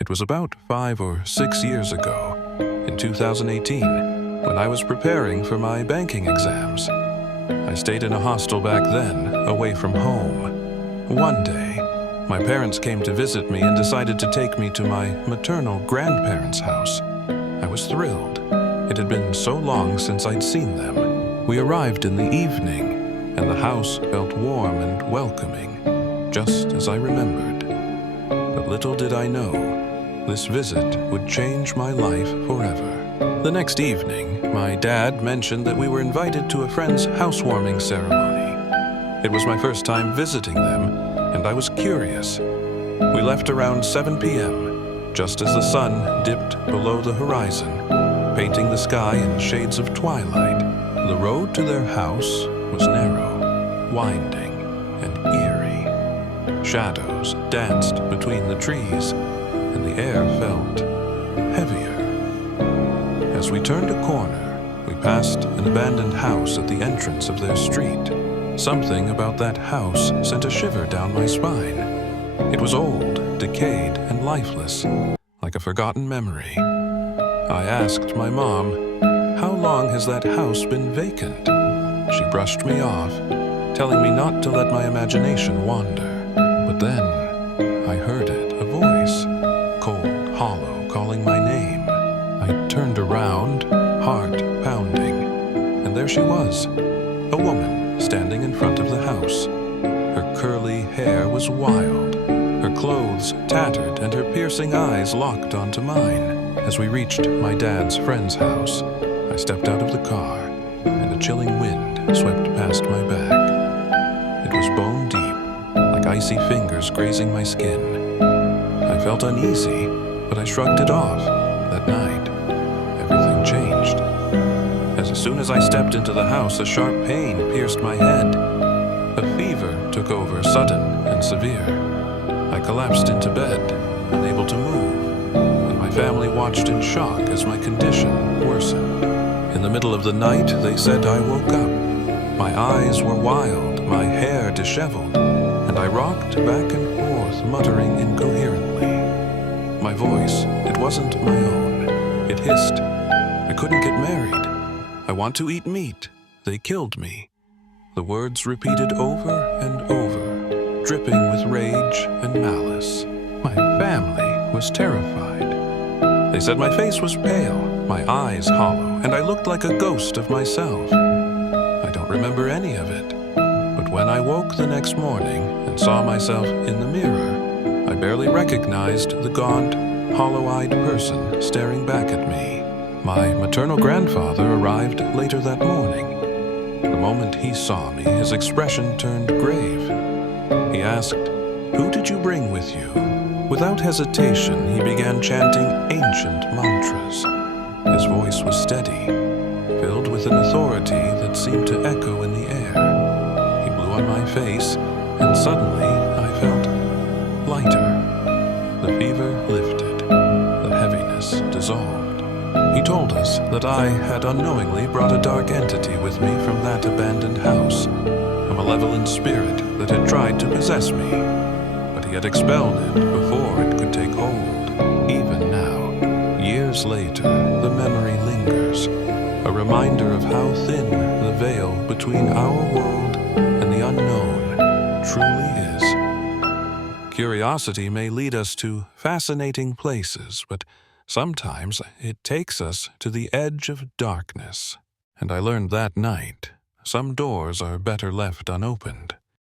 It was about 5 or 6 years ago, in 2018, when I was preparing for my banking exams. I stayed in a hostel back then, away from home. One day, my parents came to visit me and decided to take me to my maternal grandparents' house. I was thrilled. It had been so long since I'd seen them. We arrived in the evening, and the house felt warm and welcoming, just as I remembered. But little did I know, this visit would change my life forever. The next evening, my dad mentioned that we were invited to a friend's housewarming ceremony. It was my first time visiting them, and I was curious. We left around 7 p.m., just as the sun dipped below the horizon, painting the sky in shades of twilight. The road to their house was narrow, winding, and eerie. Shadows danced between the trees, and the air felt heavier. As we turned a corner, we passed an abandoned house at the entrance of their street. Something about that house sent a shiver down my spine. It was old, decayed, and lifeless, like a forgotten memory. I asked my mom, "How long has that house been vacant?" She brushed me off, telling me not to let my imagination wander. But then, I heard it, a voice, cold, hollow, calling my name. I turned around, heart pounding, and there she was, a woman standing in front of the house. Her curly hair was wild, her clothes tattered, and her piercing eyes locked onto mine. As we reached my dad's friend's house, I stepped out of the car, and a chilling wind swept past my back. It was bone deep, like icy fingers grazing my skin. I felt uneasy, but I shrugged it off. That night, everything changed. As soon as I stepped into the house, a sharp pain pierced my head. A fever took over, sudden and severe. I collapsed into bed, unable to move, and my family watched in shock as my condition worsened. In the middle of the night, they said I woke up. My eyes were wild, my hair disheveled, and I rocked back and forth, muttering incoherently. My voice, it wasn't my own. It hissed. I couldn't get married. I want to eat meat. They killed me. The words repeated over and over, dripping with rage and malice. My family was terrified. They said my face was pale, my eyes hollow, and I looked like a ghost of myself. I don't remember any of it. But when I woke the next morning and saw myself in the mirror, I barely recognized the gaunt, hollow-eyed person staring back at me. My maternal grandfather arrived later that morning. The moment he saw me, his expression turned grave. He asked, "Who did you bring with you?" Without hesitation, he began chanting ancient mantras. His voice was steady, filled with an authority that seemed to echo in the air. He blew on my face, and suddenly I felt lighter. The fever lifted, the heaviness dissolved. He told us that I had unknowingly brought a dark entity with me from that abandoned house, a malevolent spirit that had tried to possess me, but he had expelled it before it could take hold. Even now, years later, the memory lingers, a reminder of how thin the veil between our world and the unknown truly is. Curiosity may lead us to fascinating places, but sometimes it takes us to the edge of darkness. And I learned that night, some doors are better left unopened.